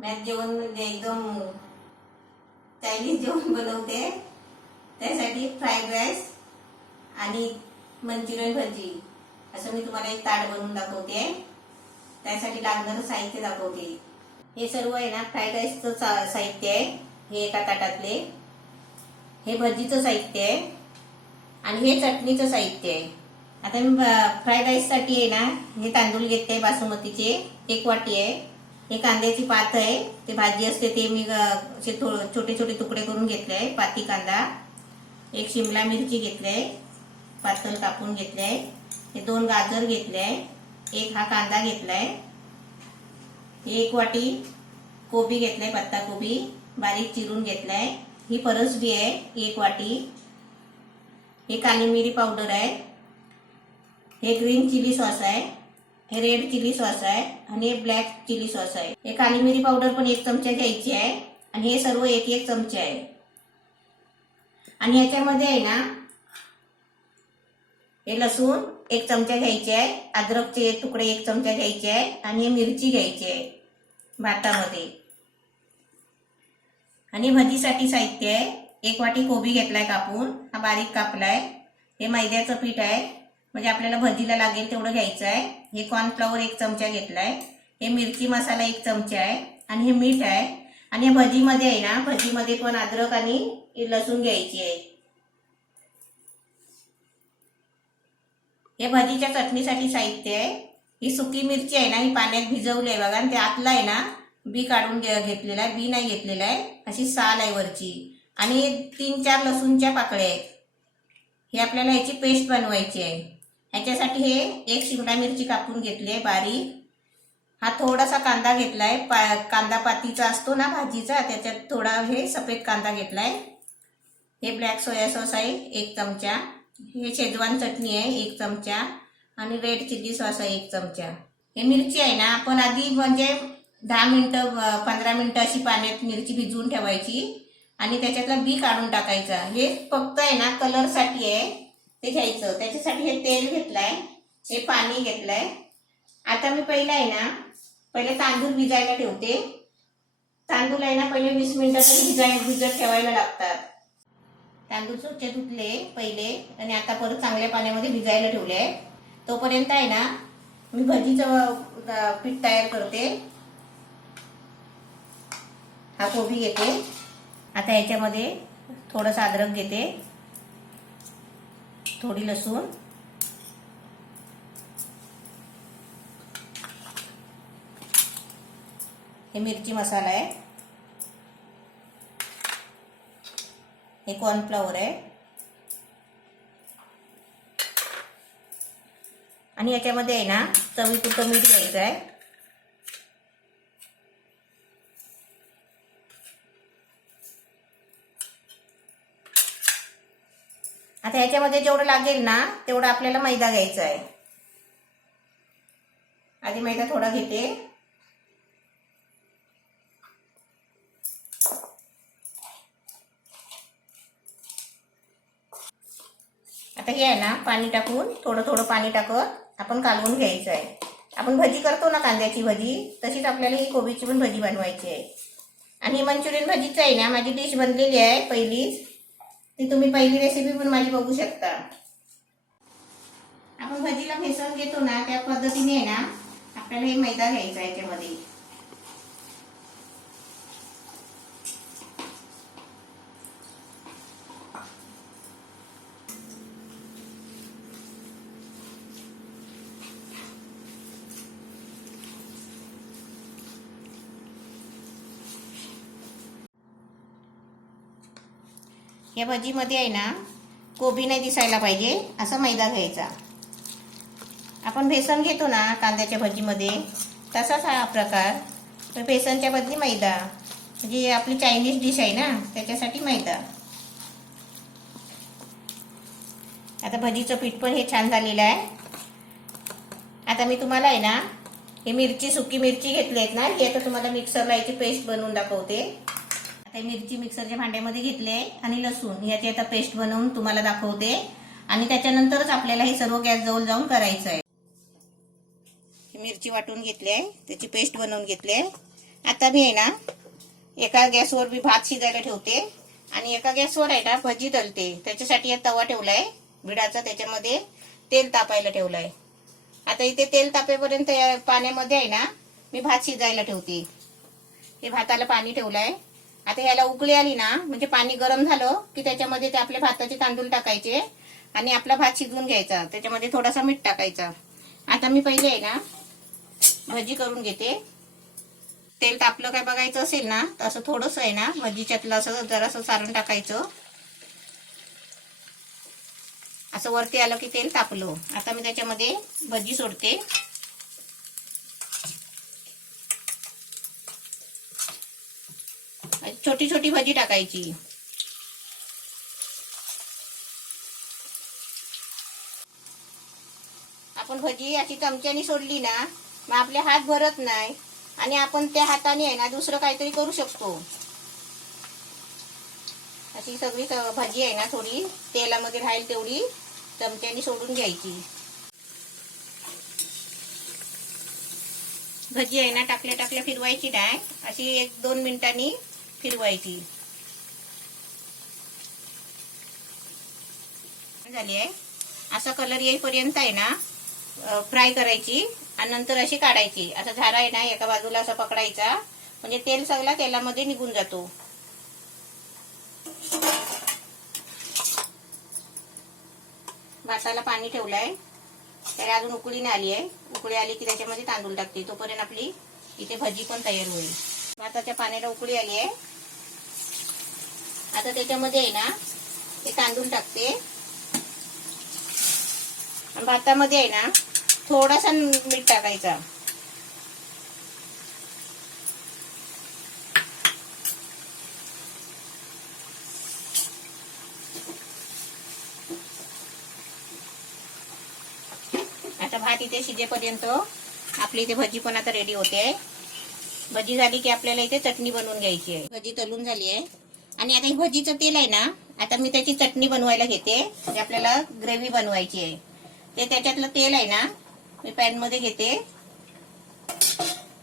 मी जेवण म्हणजे एकदम चायनीज जेवण बनवते. त्यासाठी फ्राईड राईस आणि मंचुरियन भजी असं मी तुम्हाला एक ताट बनवून दाखवते. त्यासाठी लागणारं साहित्य दाखवते. हे सर्व आहे ना फ्राईड राईसचं साहित्य आहे. हे एका ताटातले. हे भजीचं साहित्य आहे आणि हे चटणीचं साहित्य आहे. आता मी फ्राईड राईससाठी आहे ना हे तांदूळ घेतले बासमतीचे 1 वाटी आहे. हे कांद्याची पात आहे. ते भाजी असते ते मी असे छोटे छोटे तुकडे करून घेतले आहे. पाती कांदा, 1 शिमला मिरची घेतले, पातळ कापून घेतले. हे 2 गाजर घेतले, 1 हा कांदा घेतलाय, 1 वाटी कोबी घेतलाय, पत्ता कोबी बारीक चिरून घेतलाय. ही फरसबी आहे 1 वाटी. हे काली मिरी पावडर आहे. हे ग्रीन चिली सॉस आहे. हे रेड चिली सॉस आहे आणि हे ब्लॅक चिली सॉस आहे. हे काली मिरी पावडर पण 1 चमचा घ्यायची आहे आणि हे सर्व 1-1 चमचे आहे. आणि ह्याच्यामध्ये आहे ना हे लसूण 1 चमचा घ्यायचे आहे, अद्रकचे तुकडे 1 चमचा घ्यायचे आहे आणि हे मिरची घ्यायची आहे भातामध्ये. आणि भजीसाठी साहित्य आहे 1 वाटी कोबी घेतलाय कापून, हा बारीक कापलाय. हे मैद्याचं पीठ आहे म्हणजे आपल्याला भजीला लागेल तेवढं घ्यायचं आहे. हे कॉर्नफ्लॉवर 1 चमचा घेतलाय. हे मिरची मसाला 1 चमचा आहे आणि हे मीठ आहे. आणि हे भजीमध्ये आहे ना भजीमध्ये पण अद्रक आणि लसूण घ्यायची आहे. हे भजीच्या चटणीसाठी साहित्य आहे. ही सुकी मिरची आहे ना ही पाण्यात भिजवली आहे बघा. आणि ते आतला आहे ना बी काढून घेतलेला आहे, बी नाही घेतलेला आहे, अशी साल आहे वरची. आणि 3-4 लसूणच्या पाकळ्या आहेत. हे आपल्याला ह्याची पेस्ट बनवायची आहे. ह्याच्यासाठी हे 1 शिमला मिरची कापून घेतली आहे बारीक. हा थोडासा कांदा घेतलाय, कांदा पातीचा असतो ना भाजीचा, त्याच्यात थोडा हे सफेद कांदा घेतलाय. हे ब्लॅक सोया सॉस आहे 1 चमचा. हे शेजवान चटणी आहे 1 चमचा आणि रेड चिली सॉस आहे 1 चमचा. हे मिरची आहे ना आपण आधी म्हणजे 10 मिनिटं 15 मिनिटं अशी पाण्यात मिरची भिजवून ठेवायची आणि त्याच्यातला बी काढून टाकायचा. हे फक्त आहे ना कलरसाठी आहे ते घ्यायचं. त्याच्यासाठी हे तेल घेतलंय, हे पाणी घेतलंय. आता मी पहिले तांदूळ भिजायला ठेवते. तांदूळ आहे ना पहिले 20 मिनिटं तरी भिजत ठेवायला लागतात. तांदूळ स्वच्छ धुतले पहिले आणि आता परत चांगल्या पाण्यामध्ये भिजायला ठेवले. तोपर्यंत आहे ना मी भजीचं पीठ तयार करते. हा कोबी घेते. आता याच्यामध्ये थोडंसं अद्रक घेते, थोडी लसूण, हे मिरची मसाला आहे, हे कॉर्नफ्लॉवर आहे आणि याच्यामध्ये आहे ना चवीपुरतं मीठ घ्यायचं आहे. आता याच्यामध्ये जेवढं लागेल ना तेवढं आपल्याला मैदा घ्यायचा आहे. आधी मैदा थोडा घेते. आता हे आहे ना पाणी टाकून थोडं थोडं पाणी टाकत आपण कालवून घ्यायचं आहे. आपण भजी करतो ना कांद्याची भजी, तशीच आपल्याला ही कोबीची पण भजी बनवायची आहे. आणि ही मंचुरियन भजीची आहे ना माझी डिश बनलेली आहे पहिलीच. ती तुम्ही पहिली रेसिपी पण माझी बघू शकता. आपण भजीला बेसन घेतो ना त्या पद्धतीने आहे ना आपल्याला हे मैदा घ्यायचा आहे याच्यामध्ये. या भजीमध्ये आहे ना कोबी नाही दिसायला पाहिजे असा मैदा घ्यायचा. आपण बेसन घेतो ना कांद्याच्या भजीमध्ये तसाच हा प्रकार, पण बेसनच्या बदली मैदा. म्हणजे आपली चायनीज डिश आहे ना त्याच्यासाठी मैदा. आता भजीचं पीठ पण हे छान झालेलं आहे. आता मी तुम्हाला आहे ना हे सुकी मिरची घेतली आहेत ना, ही आता तुम्हाला मिक्सरला याची पेस्ट बनवून दाखवते. आता मिरची मिक्सरच्या भांड्यामध्ये घेतले आणि लसूण याची आता पेस्ट बनवून तुम्हाला दाखवते. आणि त्याच्यानंतरच आपल्याला हे सर्व गॅस जवळ जाऊन करायचं आहे. मिरची वाटून घेतली आहे, त्याची पेस्ट बनवून घेतली आहे. आता मी आहे ना एका गॅसवर मी भात शिजायला ठेवते आणि एका गॅसवर आहे ना भजी तळते. त्याच्यासाठी तवा ठेवलाय भिडाचा, त्याच्यामध्ये तेल तापायला ठेवलंय. आता इथे तेल तापेपर्यंत पाण्यामध्ये आहे ना मी भात शिजायला ठेवते. हे भाताला पाणी ठेवलंय. आता याला उकळी आली ना म्हणजे पाणी गरम झालं की त्याच्यामध्ये ते आपले भाताचे तांदूळ टाकायचे आणि आपला भात शिजवून घ्यायचा. त्याच्यामध्ये थोडासा मीठ टाकायचा. आता मी पहिले आहे ना भजी करून घेते. तेल तापलं काय बघायचं असेल ना तर असं थोडंस आहे ना भजीच्यातलं असं जरासं सारण टाकायचं. असं वरती आलं की तेल तापलं. आता मी त्याच्यामध्ये भजी सोडते. छोटी छोटी भजी टाकायची. आपण भजी अशी चमच्याने सोडली ना मग आपले हात भरत नाही आणि आपण त्या हाताने आहे ना दुसरं काहीतरी करू शकतो. अशी सगळी भाजी आहे ना थोडी तेलामध्ये राहील तेवढी चमच्याने सोडून घ्यायची. भजी आहे ना टाकल्या टाकल्या फिरवायची नाही, अशी 1-2 मिनिटांनी फिरवायची. झाली आहे. असा कलर येईपर्यंत आहे ना फ्राय करायची आणि नंतर अशी काढायची. असा झारा आहे ना एका बाजूला असा पकडायचा म्हणजे तेल सगळा तेलामध्ये निघून जातो. भाताला पाणी ठेवलंय, त्याला अजून उकळी नाही आली आहे. उकळी आली की त्याच्यामध्ये तांदूळ टाकते. तोपर्यंत आपली इथे भजी पण तयार होईल. भाताच्या पाण्याला उकळी आली आहे. आता त्याच्यामध्ये आहे ना हे तांदूळ टाकते आणि भातामध्ये आहे ना थोडासा मीठ टाकायचा. आता भात इथे शिजेपर्यंत आपली इथे भजी पण आता रेडी होते. भजी झाली की आपल्याला इथे चटणी बनवून घ्यायची आहे. भजी तळून झाली आहे आणि आता ही भजीचं तेल आहे ना आता मी त्याची चटणी बनवायला घेते. म्हणजे आपल्याला ग्रेव्ही बनवायची आहे. ते त्याच्यातलं तेल आहे ना मी पॅन मध्ये घेते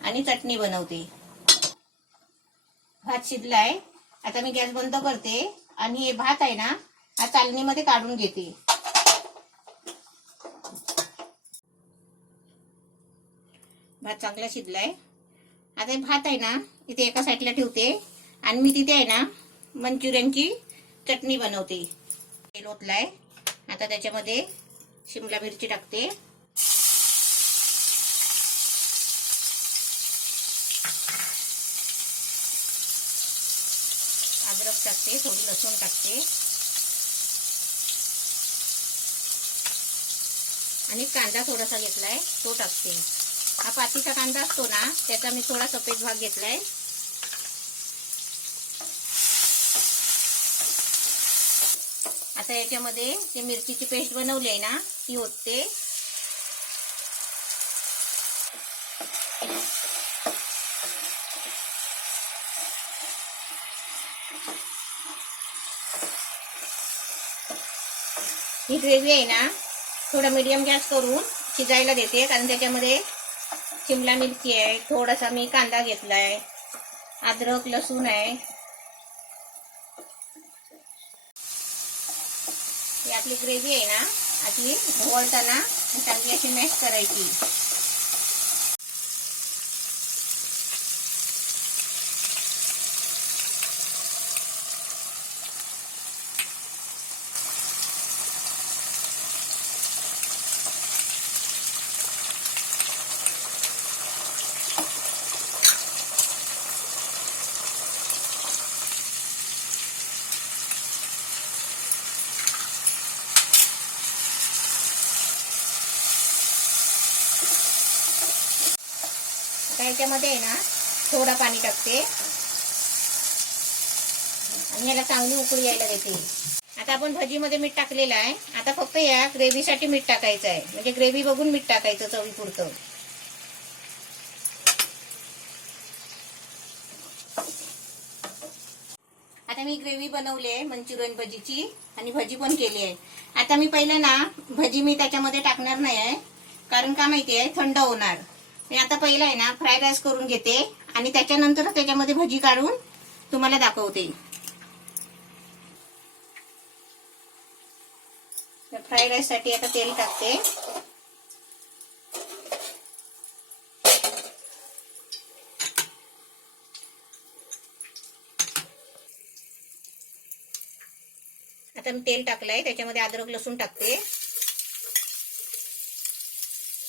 आणि चटणी बनवते. भात शिजलाय. आता मी गॅस बंद करते आणि हे भात आहे ना हा चालणीमध्ये काढून घेते. भात चांगला शिजलाय. आता भात आहे ना इथे एका साईडला ठेवते आणि मी तिथे आहे ना मंचुरियनची चटणी बनवते. तेल ओतलाय. आता त्याच्यामध्ये शिमला मिरची टाकते. अद्रक टाकते, थोडी लसूण टाकते आणि कांदा थोडासा घेतलाय तो टाकते. हा पातीचा कांदा असतो ना त्याचा मी थोडा सफेद भाग घेतलाय. आता याच्यामध्ये ती मिरचीची पेस्ट बनवली आहे ना ती ओतते. ही ग्रेव्ही आहे ना थोडा मीडियम गॅस करून शिजायला देते, कारण त्याच्यामध्ये शिमला मिरची आहे, थोडासा मी कांदा घेतलाय, अद्रक लसूण आहे. ही आपली ग्रेव्ही आहे ना अशी ढवळताना चांगली अशी मॅश करायची. याच्यामध्ये आहे ना थोडा पाणी टाकते आणि याला चांगली उकळी यायला देते. आता आपण भजीमध्ये मीठ टाकलेलं आहे. आता फक्त या ग्रेव्हीसाठी मीठ टाकायचं आहे, म्हणजे ग्रेव्ही बघून मीठ टाकायचं चवीपुरतं. आता मी ग्रेव्ही बनवली आहे मंचुरियन भजीची आणि भजी पण केली आहे. आता मी पहिलं ना भजी मी त्याच्यामध्ये टाकणार नाही आहे, कारण का माहिती आहे थंड होणार. मी आता पहिला आहे ना फ्राईड राईस करून घेते आणि त्याच्यानंतर त्याच्यामध्ये भजी काढून तुम्हाला दाखवते. फ्राईड राईस साठी आता तेल टाकते. आता मी तेल टाकलंय, त्याच्यामध्ये अद्रक लसूण टाकते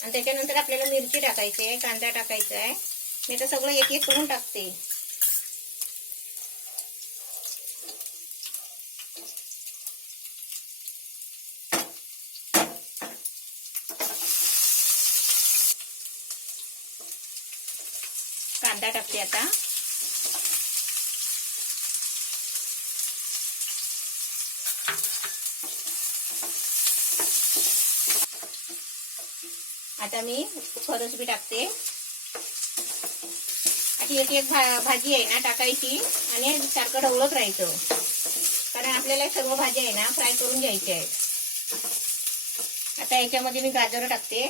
आणि त्याच्यानंतर आपल्याला मिरची टाकायची आहे, कांदा टाकायचा आहे. मी तर सगळं एक एक करून टाकते. कांदा टाकते आता. आता मी खरच बी टाकते. अशी एक एक भाजी आहे ना टाकायची आणि सारखं ढवळत राहायचं, कारण आपल्याला सर्व भाज्या आहे ना फ्राय करून घ्यायच्या आहेत. आता याच्यामध्ये मी गाजर टाकते.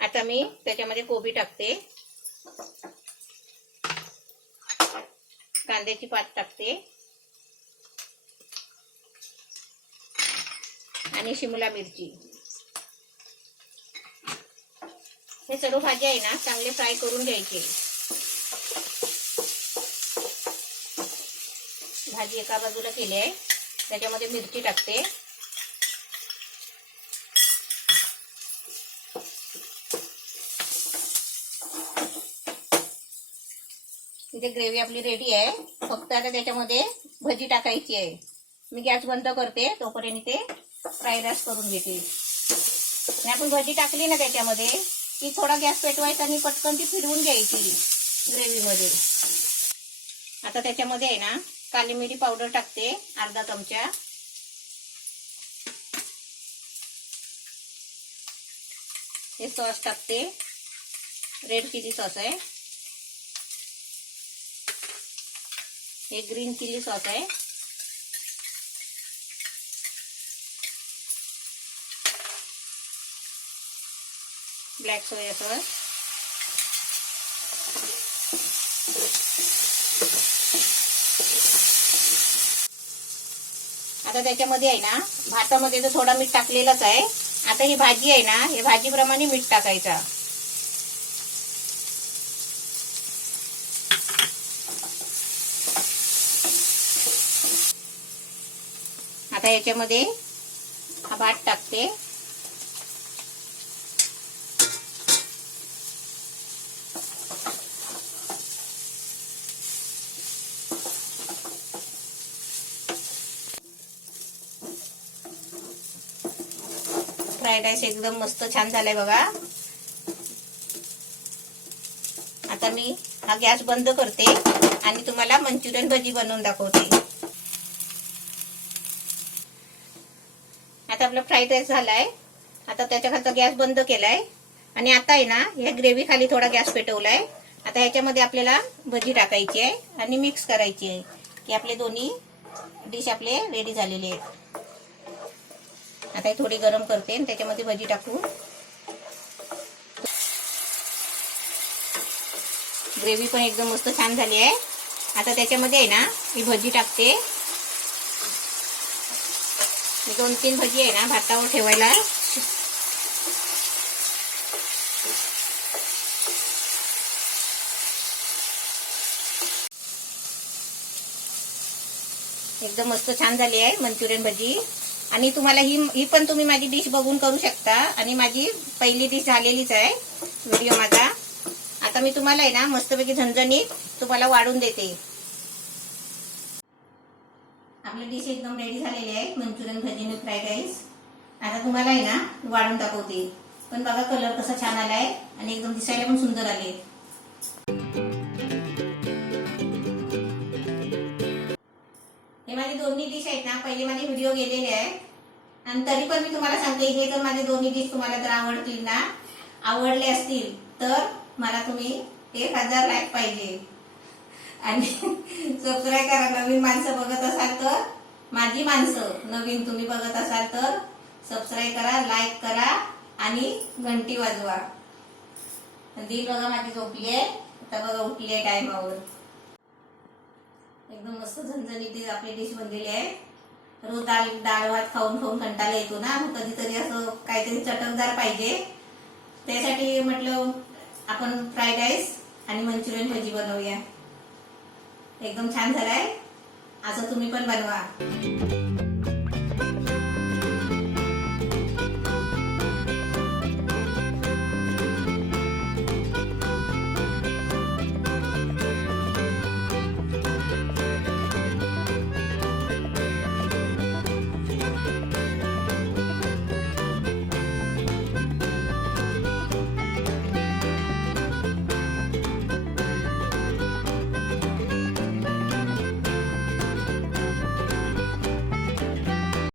आता मी त्याच्यामध्ये कोबी टाकते, कांद्याची पात टाकते आणि शिमला मिरची. हे सर्व भाज्या आहे ना चांगले फ्राय करून घ्यायचे. भाजी एका बाजूला केली आहे, त्याच्यामध्ये मिरची टाकते. इथे ग्रेव्ही आपली रेडी आहे. फक्त आता त्याच्यामध्ये भजी टाकायची आहे. मी गॅस बंद करते, तोपर्यंत ते फ्राईड राईस करून घेते. आणि आपण भजी टाकली ना त्याच्यामध्ये की थोडा गॅस पेटवायचा आणि पटकन ती फिरवून घ्यायची ग्रेव्हीमध्ये. आता त्याच्यामध्ये आहे ना काली मिरी पावडर टाकते अर्धा चमचा. हे सॉस टाकते, रेड चिली सॉस आहे. हे ग्रीन चिली सॉस आहे. Black soya sauce. आता त्याच्यामध्ये आहे ना भातामध्ये तर थोडा मीठ टाकलेलाच आहे. आता ही भाजी आहे ना, हे भाजीप्रमाणे मीठ टाकायचा. आता याच्यामध्ये हा भात टाकते. फ्राईड राईस एकदम मस्त छान झालाय बघा. आता मी हा गॅस बंद करते आणि तुम्हाला मंचुरियन भजी बनवून दाखवते. आता आपला फ्राईड राईस झालाय. आता त्याच्या खालचा गॅस बंद केलाय आणि आता आहे ना या ग्रेव्ही खाली थोडा गॅस पेटवलाय. आता ह्याच्यामध्ये आपल्याला भजी टाकायची आहे आणि मिक्स करायची आहे की आपले दोन्ही डिश आपले रेडी झालेले आहेत. आता हे थोडी गरम करते आणि त्याच्यामध्ये भजी टाकू. ग्रेव्ही पण एकदम मस्त छान झाली आहे. आता त्याच्यामध्ये आहे ना ही भजी टाकते. मी 2-3 भजी आहे ना भातावर ठेवायला एकदम मस्त छान झाली आहे मंचुरियन भजी. आणि तुम्हाला ही पण तुम्ही माझी डिश बघून करू शकता. आणि माझी पहिली डिश झालेलीच आहे व्हिडिओ माझा. आता मी तुम्हाला आहे ना मस्तपैकी झणझणीत तुम्हाला वाढून देते. आपली डिश एकदम रेडी झालेली आहे मंचुरियन भजी आणि फ्राईड राईस. आता तुम्हाला आहे ना वाढून दाखवते. पण बघा कलर कसा छान आलाय आणि एकदम दिसायला पण सुंदर आले. हे माझे दोन्ही डिश आहेत ना, पहिले माझे व्हिडिओ गेलेले आहेत आणि तरी पण मी तुम्हाला सांगते हे तर माझे दोन्ही डिश तुम्हाला जर आवडतील ना, आवडले असतील तर मला तुम्ही 1000 लाईक पाहिजे आणि सबस्क्राईब करा. नवीन माणसं बघत असाल तर, माझी माणसं नवीन तुम्ही बघत असाल तर सबस्क्राईब करा, लाईक करा आणि घंटी वाजवा. दिल बघा माझी झोपली आहे, आता बघा उठली आहे टायमावर. एकदम मस्त झणझणीत आपली डिश बनलेली आहे. रोज डाळ भात खाऊन खाऊन कंटाळा येतो ना, मग कधीतरी असं काहीतरी चटकदार पाहिजे. त्यासाठी म्हटलं आपण फ्राईड राईस आणि मंचुरियन भजी बनवूया. एकदम छान झालाय, असं तुम्ही पण बनवा.